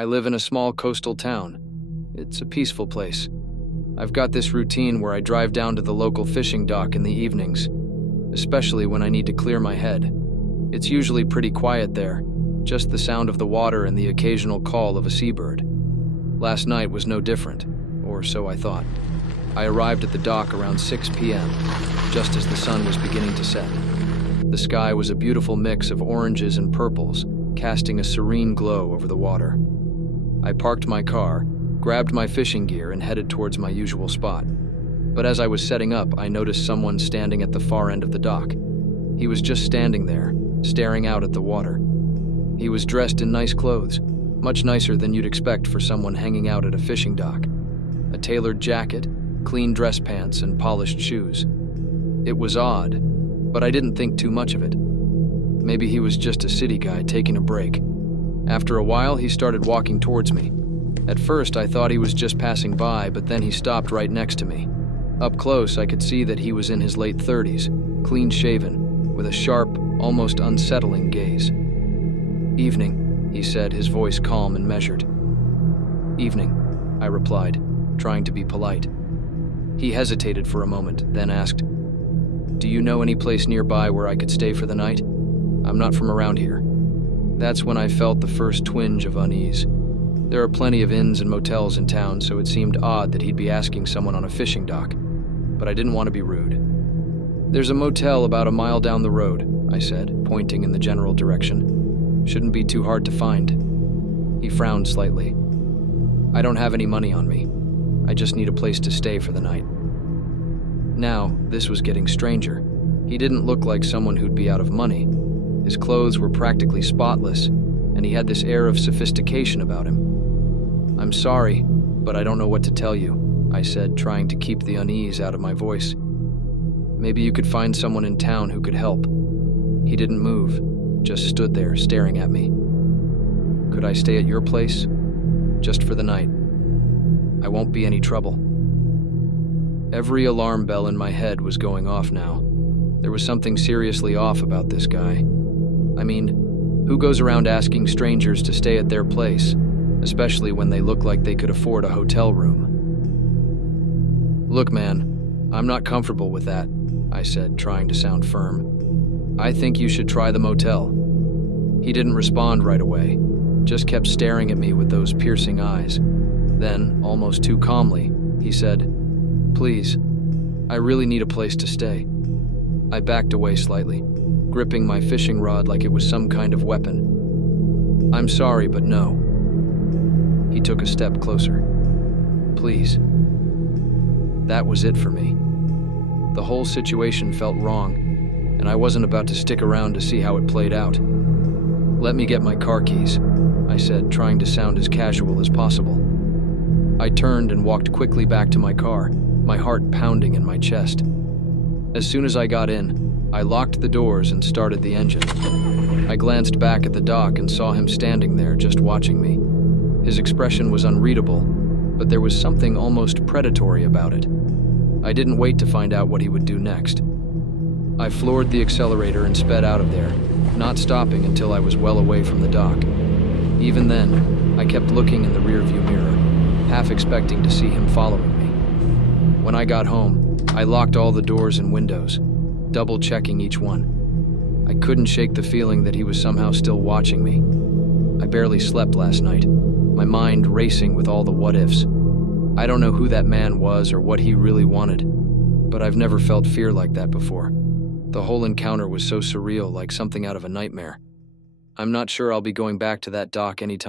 I live in a small coastal town. It's a peaceful place. I've got this routine where I drive down to the local fishing dock in the evenings, especially when I need to clear my head. It's usually pretty quiet there, just the sound of the water and the occasional call of a seabird. Last night was no different, or so I thought. I arrived at the dock around 6 p.m., just as the sun was beginning to set. The sky was a beautiful mix of oranges and purples, casting a serene glow over the water. I parked my car, grabbed my fishing gear, and headed towards my usual spot. But as I was setting up, I noticed someone standing at the far end of the dock. He was just standing there, staring out at the water. He was dressed in nice clothes, much nicer than you'd expect for someone hanging out at a fishing dock. A tailored jacket, clean dress pants, and polished shoes. It was odd, but I didn't think too much of it. Maybe he was just a city guy taking a break. After a while, he started walking towards me. At first, I thought he was just passing by, but then he stopped right next to me. Up close, I could see that he was in his late 30s, clean-shaven, with a sharp, almost unsettling gaze. "Evening," he said, his voice calm and measured. "Evening," I replied, trying to be polite. He hesitated for a moment, then asked, "Do you know any place nearby where I could stay for the night? I'm not from around here." That's when I felt the first twinge of unease. There are plenty of inns and motels in town, so it seemed odd that he'd be asking someone on a fishing dock. But I didn't want to be rude. "There's a motel about a mile down the road," I said, pointing in the general direction. "Shouldn't be too hard to find." He frowned slightly. "I don't have any money on me. I just need a place to stay for the night." Now, this was getting stranger. He didn't look like someone who'd be out of money. His clothes were practically spotless, and he had this air of sophistication about him. "I'm sorry, but I don't know what to tell you," I said, trying to keep the unease out of my voice. "Maybe you could find someone in town who could help." He didn't move, just stood there staring at me. "Could I stay at your place? Just for the night. I won't be any trouble." Every alarm bell in my head was going off now. There was something seriously off about this guy. I mean, who goes around asking strangers to stay at their place, especially when they look like they could afford a hotel room? "Look, man, I'm not comfortable with that," I said, trying to sound firm. "I think you should try the motel." He didn't respond right away, just kept staring at me with those piercing eyes. Then, almost too calmly, he said, "Please, I really need a place to stay." I backed away slightly, gripping my fishing rod like it was some kind of weapon. "I'm sorry, but no." He took a step closer. "Please." That was it for me. The whole situation felt wrong, and I wasn't about to stick around to see how it played out. "Let me get my car keys," I said, trying to sound as casual as possible. I turned and walked quickly back to my car, my heart pounding in my chest. As soon as I got in, I locked the doors and started the engine. I glanced back at the dock and saw him standing there just watching me. His expression was unreadable, but there was something almost predatory about it. I didn't wait to find out what he would do next. I floored the accelerator and sped out of there, not stopping until I was well away from the dock. Even then, I kept looking in the rearview mirror, half expecting to see him following me. When I got home, I locked all the doors and windows, double-checking each one. I couldn't shake the feeling that he was somehow still watching me. I barely slept last night, my mind racing with all the what-ifs. I don't know who that man was or what he really wanted, but I've never felt fear like that before. The whole encounter was so surreal, like something out of a nightmare. I'm not sure I'll be going back to that dock anytime